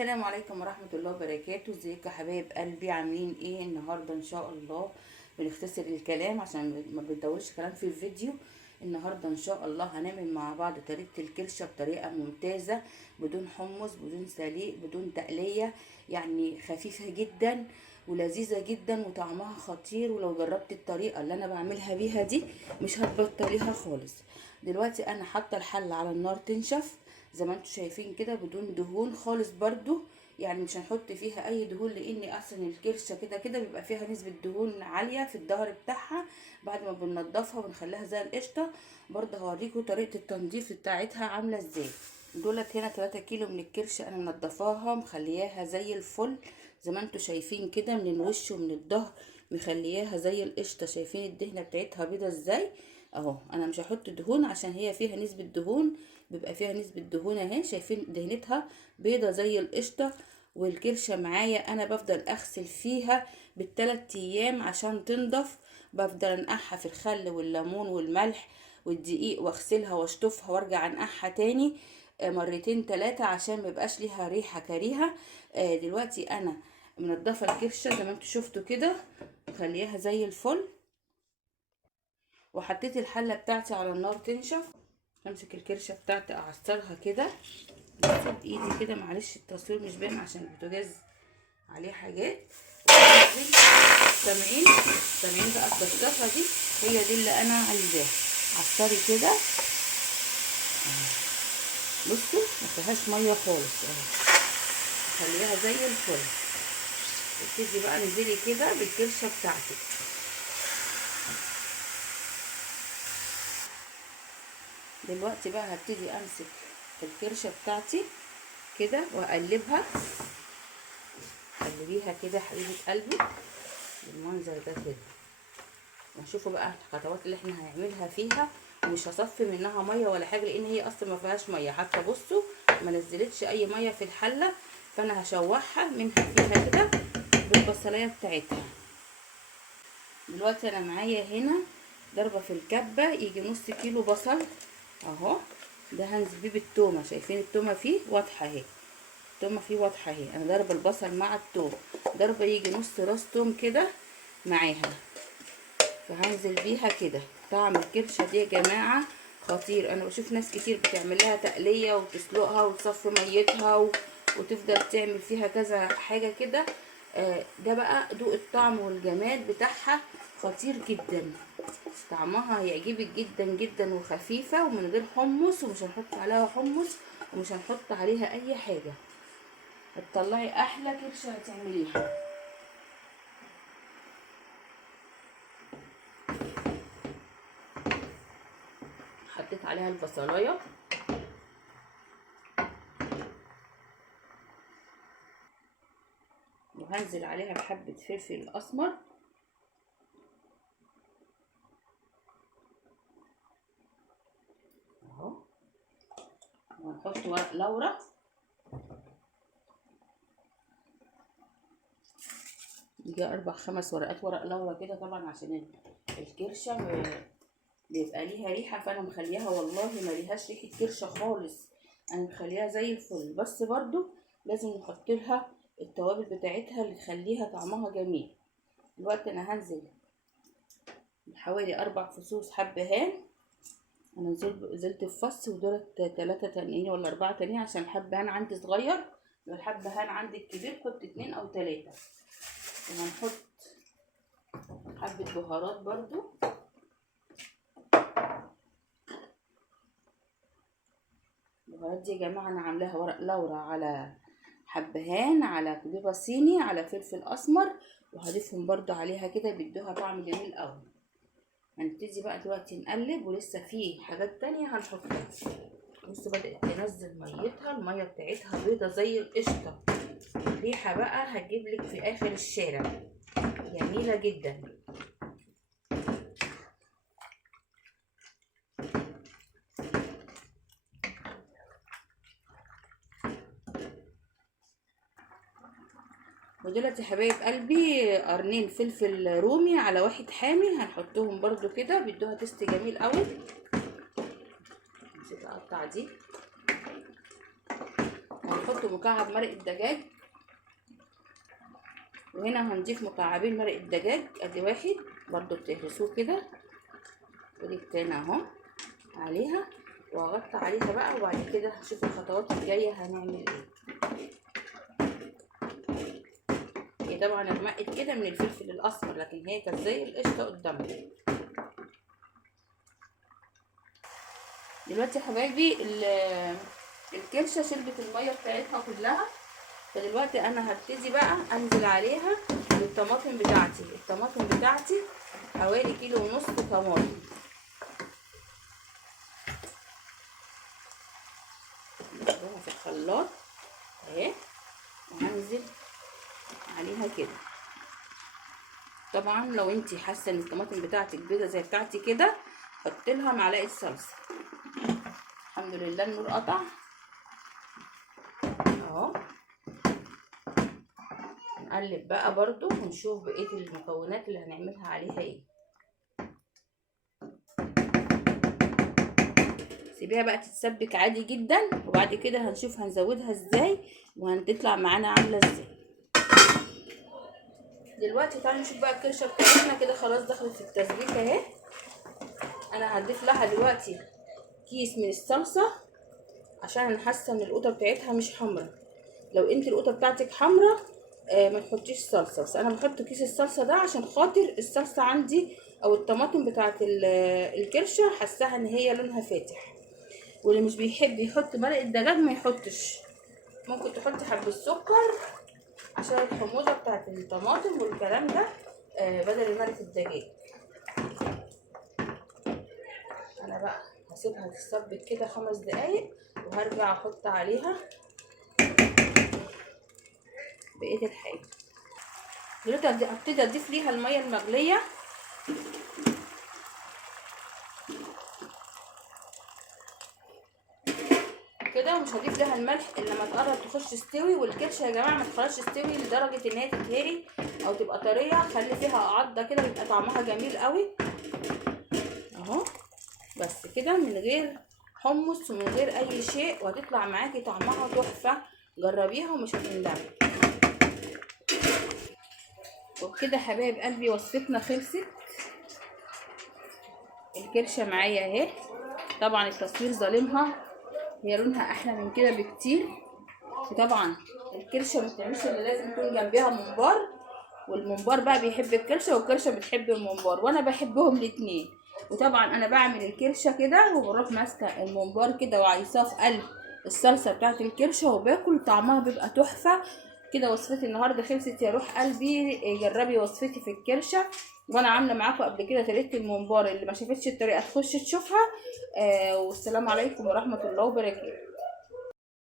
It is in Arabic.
السلام عليكم ورحمة الله وبركاته. ازيكم يا حبايب قلبي؟ عاملين ايه النهاردة؟ ان شاء الله بنختصر الكلام عشان ما بنطولش كلام في الفيديو. النهاردة ان شاء الله هنعمل مع بعض طريقة الكرشة بطريقة ممتازة، بدون حمص، بدون سليق، بدون تقلية، يعني خفيفة جدا ولذيذة جدا وطعمها خطير. ولو جربت الطريقة اللي انا بعملها بيها دي مش هتبطليها خالص. دلوقتي انا حاطة الحلة على النار تنشف زي ما انتم شايفين كده، بدون دهون خالص برضو، يعني مش هنحط فيها اي دهون لان اصلا الكرشه كده كده بيبقى فيها نسبه دهون عاليه في الظهر بتاعها. بعد ما بننضفها ونخليها زي القشطه، برضه هوريكم طريقه التنظيف بتاعتها عامله ازاي. دولت هنا 3 كيلو من الكرشه انا منضفاها مخلياها زي الفل زي ما انتم شايفين كده، من الوش ومن الظهر مخلياها زي القشطه. شايفين الدهنه بتاعتها بيضه ازاي اهو. انا مش هحط دهون عشان هي فيها نسبه دهون، بيبقى فيها نسبة دهون اهي. شايفين دهنتها بيضة زي القشطة. والكرشة معايا انا بفضل اغسل فيها بالثلاث ايام عشان تنضف. بفضل انقعها في الخل والليمون والملح والدقيق واغسلها واشطفها وارجع انقعها تاني مرتين تلاتة عشان ميبقاش ليها ريحة كريهة. دلوقتي انا منضفة الكرشة زي ما انتوا شفتوا كده، مخليها زي الفل. وحطيت الحلة بتاعتي على النار تنشف. امسك الكرشه بتاعتي اعصرها كده بس بايدي كده، معلش التصوير مش باين عشان البوتاجاز عليه حاجات. سامعين بقى الطشطشه دي؟ هي دي اللي انا عايزاها. عصري كده، بصوا ما فيهاش ميه خالص اهي، خليها زي الفل. ابتدي بقى انزلي كده بالكرشه بتاعتك. دلوقتي بقى هبتدي امسك الكرشه بتاعتي كده واقلبها. قلبيها كده حبيبه قلبي بالمنظر ده كده، ونشوفوا بقى الخطوات اللي احنا هنعملها فيها. مش هصفي منها ميه ولا حاجه لان هي اصلا ما فيهاش ميه، حتى بصوا ما نزلتش اي ميه في الحله. فانا هشوحها منها فيها كده بالبصلايه بتاعتها. دلوقتي انا معايا هنا ضربه في الكبه يجي نص كيلو بصل اهو. ده هنزل بيه بالتومه، شايفين التومه فيه واضحه اهي، التومه فيه واضحه اهي. انا ضربه البصل مع التوم، ضربه يجي نص راس توم كده معاها، فهنزل بيها كده. طعم الكرشه دي يا جماعه خطير. انا بشوف ناس كتير بتعمل لها تقليه وتسلقها وتصفي ميتها وتفضل تعمل فيها كذا حاجه كده. ده بقى دوق الطعم والجمال بتاعها خطير جدا. طعمها هيعجبك جدا جدا وخفيفه ومن غير حمص، ومش هنحط عليها حمص ومش هنحط عليها اي حاجه. هتطلعي احلى كرشه هتعمليها. حطيت عليها البصلايه وهنزل عليها بحبه فلفل اسمر اهو. وهنحط ورق لورا، يجي 4 5 ورقات ورق لورا كده طبعا عشان الكرشه بيبقى ليها ريحه. فانا مخليها والله ما ليهاش ريحه كرشه خالص، انا مخليها زي الفل. بس برضو لازم نحط لها التوابل بتاعتها اللي تخليها طعمها جميل. دلوقتي انا هنزل بحوالي 4 فصوص حبهان. انا نزلت الفص ودولت 3 تانيين ولا 4 تانيين عشان الحبهان عندي صغير. لو الحبهان عندك كبير كنت 2 أو 3. وهنحط حبة بهارات برضو. البهارات دي يا جماعة انا عاملاها ورق لورا على حبهان على كزبرة صيني على فلفل اسمر، وهضيفهم برضو عليها كده بيدوها طعم جميل قوي. هنبتدي بقى دلوقتي نقلب ولسه في حاجات تانية هنحطها. بصوا بدأت تنزل ميتها، المية بتاعتها بيضة زي القشطة. الريحة بقى هتجيبلك في اخر الشارع، جميلة جدا. ودولت يا حبايب قلبي قرنين فلفل رومي على واحد حامي، هنحطهم برضو كده بيدوها تيست جميل قوي. نسيت اقطع دي. هنحط هنحط مكعب مرق الدجاج، وهنا هنضيف مكعبين مرق الدجاج. ادي واحد برضو بتهرسوه كده، ودي التاني اهو عليها، وهغطي عليها بقى. وبعد كده هشوف الخطوات الجايه هنعمل ايه. هي طبعا اتمقت كده من الفلفل الاسمر، لكن هي كانت زي القشطه قدامكم. دلوقتي يا حبايبي الكرشه شربت الميه بتاعتها كلها، فدلوقتي انا هبتدي بقى انزل عليها بالطماطم بتاعتي. الطماطم بتاعتي حوالي 1.5 كيلو طماطم. هضربها في الخلاط اهي، وهنزل عليها كده. طبعا لو انتي حاسه ان الطماطم بتاعتك بيضه زي بتاعتي كده، حط لها معلقه صلصه. الحمد لله النور قطع اهو. نقلب بقى برضو ونشوف بقيه المكونات اللي هنعملها عليها ايه. سيبيها بقى تتسبك عادي جدا، وبعد كده هنشوف هنزودها ازاي وهتطلع معانا عامله ازاي. دلوقتي تعالوا نشوف بقى الكرشه بتاعتنا كده خلاص دخلت في التسبيكه اهي. انا هضيف لها دلوقتي كيس من الصلصه، عشان انا حاسه ان القوطه بتاعتها مش حمرا. لو انت القوطه بتاعتك حمرا ما تحطيش صلصه، بس انا بحط كيس الصلصه ده عشان خاطر الصلصه عندي او الطماطم بتاعت الكرشه حاساها ان هي لونها فاتح. واللي مش بيحب يحط مرق الدجاج ما يحطش، ممكن تحطي حبه سكر عشان الحموضه بتاعت الطماطم والكلام ده بدل مرق الدجاج. انا بقى هسيبها تتسبك كده 5 دقايق، وهرجع احط عليها بقيه الحاجه. دلوقتي هبتدي اضيف ليها الميه المغليه كده، ومش هضيف لها الملح الا لما تقرب تخش تستوي. والكرشه يا جماعه ما تخليش تستوي لدرجه ان هي تتهري او تبقى طريه، خلي فيها عضه كده بيبقى طعمها جميل قوي اهو. بس كده من غير حمص ومن غير اي شيء، وهتطلع معاكي طعمها تحفه. جربيها ومش هتندمي. وبكده حبايب قلبي وصفتنا خلصت. الكرشه معايا اهي، طبعا التصوير ظالمها، هي لونها احلى من كده بكتير. وطبعا الكرشه ما بتعملش الا لازم يكون جنبها ممبار، والممبار بقى بيحب الكرشه والكرشه بتحب الممبار، وانا بحبهم الاتنين. وطبعا انا بعمل الكرشه كده وبروح ماسكه الممبار كده وعايصاه في قلب الصلصه بتاعت الكرشه وباكل، طعمها بيبقى تحفه. كده وصفتي النهارده خلصت يا روح قلبي. جربي وصفتي في الكرشه، وانا عامله معاكم قبل كده طريقه الممبار. اللي ما شافتش الطريقه تخش تشوفها. والسلام عليكم ورحمه الله وبركاته.